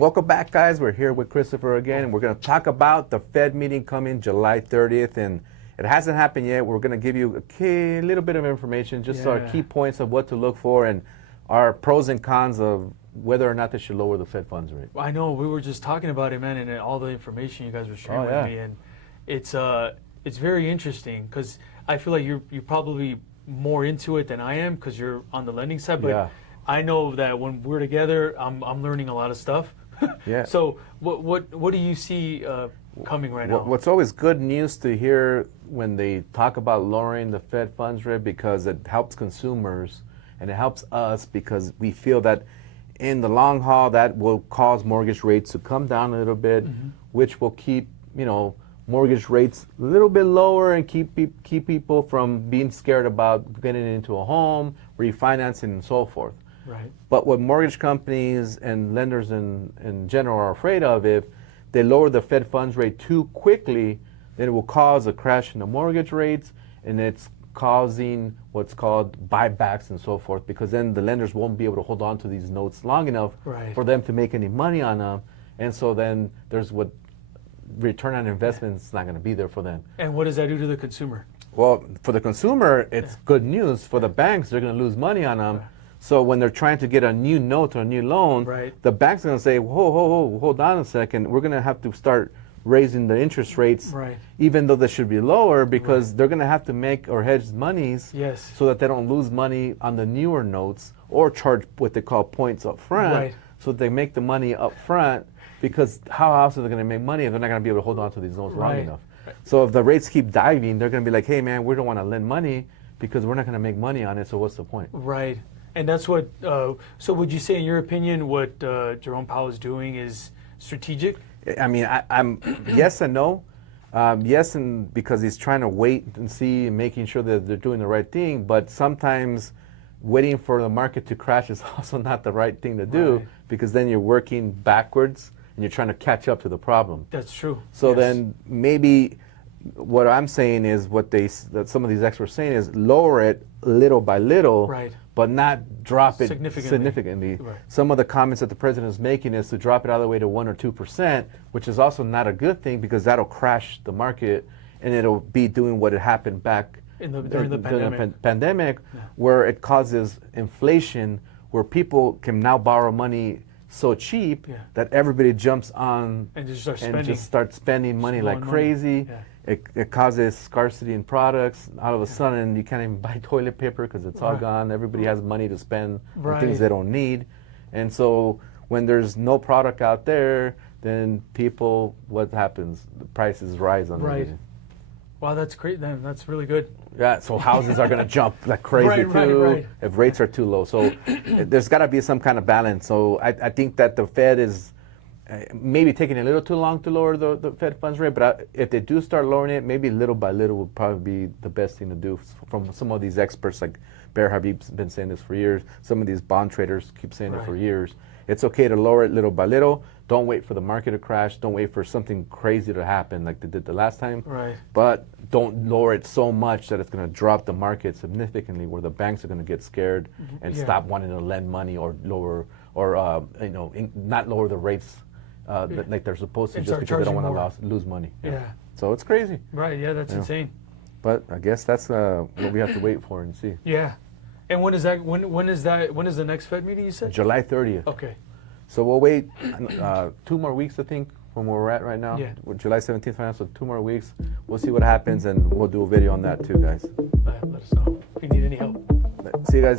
Welcome back, guys. We're here with Christopher again, and we're going to talk about the Fed meeting coming July 30th, and it hasn't happened yet. We're going to give you a little bit of information, just our key points of what to look for and our pros and cons of whether or not they should lower the Fed funds rate. I know we were just talking about it, man, and all the information you guys were sharing with me, and it's very interesting because I feel like you're probably more into it than I am because you're on the lending side, but I know that when we're together, I'm learning a lot of stuff. Yeah. So what do you see coming right now? What's always good news to hear when they talk about lowering the Fed funds rate, because it helps consumers and it helps us because we feel that in the long haul that will cause mortgage rates to come down a little bit, which will keep mortgage rates a little bit lower and keep people from being scared about getting into a home, refinancing, and so forth. Right. But what mortgage companies and lenders in general are afraid of, if they lower the Fed funds rate too quickly, then it will cause a crash in the mortgage rates, and it's causing what's called buybacks and so forth, because then the lenders won't be able to hold on to these notes long enough for them to make any money on them. And so then there's what return on investment is not going to be there for them. And what does that do to the consumer? Well, for the consumer, it's good news. For the banks, they're going to lose money on them. So when they're trying to get a new note or a new loan, the bank's going to say, hold on a second. We're going to have to start raising the interest rates, even though they should be lower, because they're going to have to make or hedge monies so that they don't lose money on the newer notes or charge what they call points up front, so that they make the money up front, because how else are they going to make money if they're not going to be able to hold on to these notes long enough? So if the rates keep diving, they're going to be like, hey, man, we don't want to lend money because we're not going to make money on it, so what's the point? Right. And that's what, so would you say, in your opinion, what Jerome Powell is doing is strategic? I mean, I'm yes and no. Yes, and because he's trying to wait and see and making sure that they're doing the right thing, but sometimes waiting for the market to crash is also not the right thing to do, because then you're working backwards and you're trying to catch up to the problem. That's true. So then maybe what I'm saying is that some of these experts are saying is lower it little by little, but not drop it significantly. Some of the comments that the president is making is to drop it all the way to 1 or 2%, which is also not a good thing, because that'll crash the market and it'll be doing what had happened back during the pandemic, where it causes inflation, where people can now borrow money so cheap that everybody jumps on and just starts spending money like crazy. It causes scarcity in products. All of a sudden, you can't even buy toilet paper because it's all gone. Everybody has money to spend on things they don't need. And so when there's no product out there, then what happens? The prices rise on everything. Wow, that's great then. That's really good. Yeah, so houses are going to jump like crazy too if rates are too low. So there's got to be some kind of balance. So I think that the Fed is maybe taking a little too long to lower the Fed funds rate, but if they do start lowering it, maybe little by little would probably be the best thing to do. From some of these experts, like Bear Habib's been saying this for years. Some of these bond traders keep saying it for years. It's okay to lower it little by little. Don't wait for the market to crash. Don't wait for something crazy to happen like they did the last time. But don't lower it so much that it's going to drop the market significantly, where the banks are going to get scared and stop wanting to lend money or lower or not lower the rates like they're supposed to, just because they don't want to lose money. So it's crazy. That's insane. But I guess that's what we have to wait for and see. And when is that? When is the next Fed meeting, you said? July 30th. Okay. So we'll wait 2 more weeks, I think, from where we're at right now. We're July 17th right now, so 2 more weeks. We'll see what happens, and we'll do a video on that too, guys. Let us know if you need any help. See you guys.